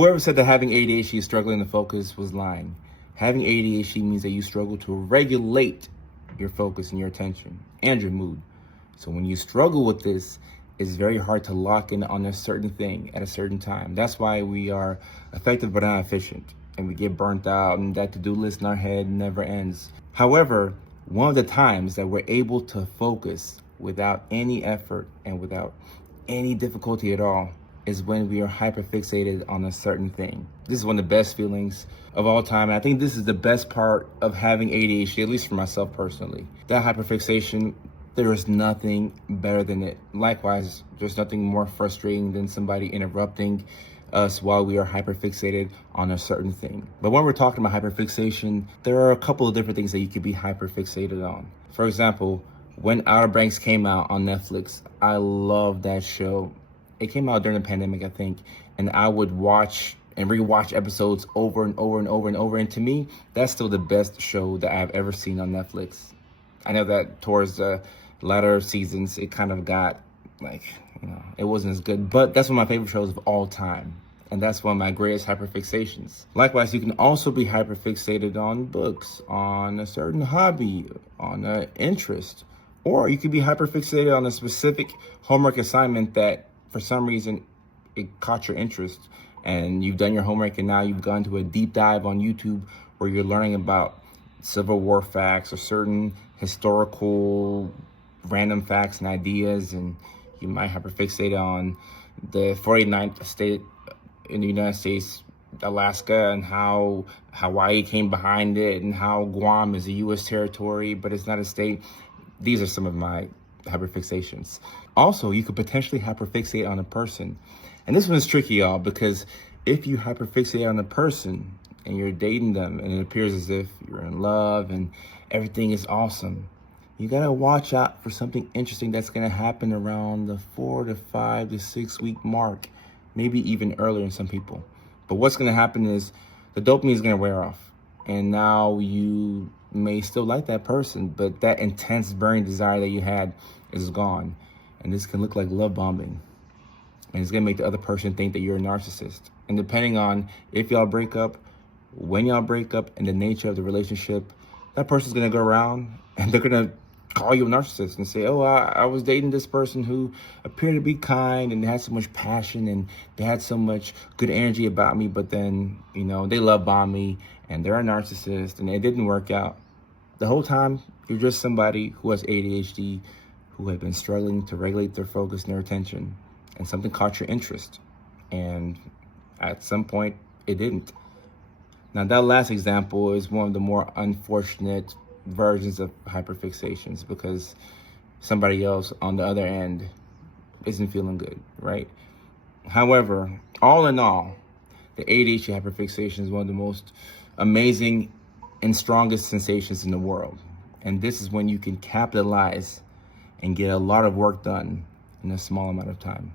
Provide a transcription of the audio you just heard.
Whoever said that having ADHD is struggling to focus was lying. Having ADHD means that you struggle to regulate your focus and your attention and your mood. So when you struggle with this, it's very hard to lock in on a certain thing at a certain time. That's why we are effective but not efficient, and we get burnt out, and that to-do list in our head never ends. However, one of the times that we're able to focus without any effort and without any difficulty at all is when we are hyperfixated on a certain thing. This is one of the best feelings of all time. And I think this is the best part of having ADHD, at least for myself personally. That hyperfixation, there is nothing better than it. Likewise, there's nothing more frustrating than somebody interrupting us while we are hyperfixated on a certain thing. But when we're talking about hyperfixation, there are a couple of different things that you could be hyperfixated on. For example, when Outer Banks came out on Netflix, I love that show. It came out during the pandemic, I think, and I would watch and rewatch episodes over and over and over and over. And to me, that's still the best show that I've ever seen on Netflix. I know that towards the latter seasons, it kind of got it wasn't as good, but that's one of my favorite shows of all time. And that's one of my greatest hyperfixations. Likewise, you can also be hyperfixated on books, on a certain hobby, on an interest, or you could be hyperfixated on a specific homework assignment that for some reason it caught your interest, and you've done your homework and now you've gone to a deep dive on YouTube where you're learning about Civil War facts or certain historical random facts and ideas, and you might hyperfixate on the 49th state in the United States, Alaska, and how Hawaii came behind it, and how Guam is a U.S. territory, but it's not a state. These are some of my hyperfixations. Also, you could potentially hyperfixate on a person. And this one is tricky, y'all, because if you hyperfixate on a person and you're dating them and it appears as if you're in love and everything is awesome, you gotta watch out for something interesting that's gonna happen around the 4 to 5 to 6 week mark, maybe even earlier in some people. But what's gonna happen is the dopamine is gonna wear off, and now you may still like that person, but that intense burning desire that you had is gone. And this can look like love bombing. And it's gonna make the other person think that you're a narcissist. And depending on if y'all break up, when y'all break up, and the nature of the relationship, that person's gonna go around and they're gonna call you a narcissist and say, oh, I was dating this person who appeared to be kind and they had so much passion and they had so much good energy about me, but then, they love bomb me and they're a narcissist and it didn't work out. The whole time, you're just somebody who has ADHD, who have been struggling to regulate their focus and their attention, and something caught your interest, and at some point it didn't. Now that last example is one of the more unfortunate versions of hyperfixations, because somebody else on the other end isn't feeling good, right? However, all in all, the ADHD hyperfixation is one of the most amazing and strongest sensations in the world. And this is when you can capitalize and get a lot of work done in a small amount of time.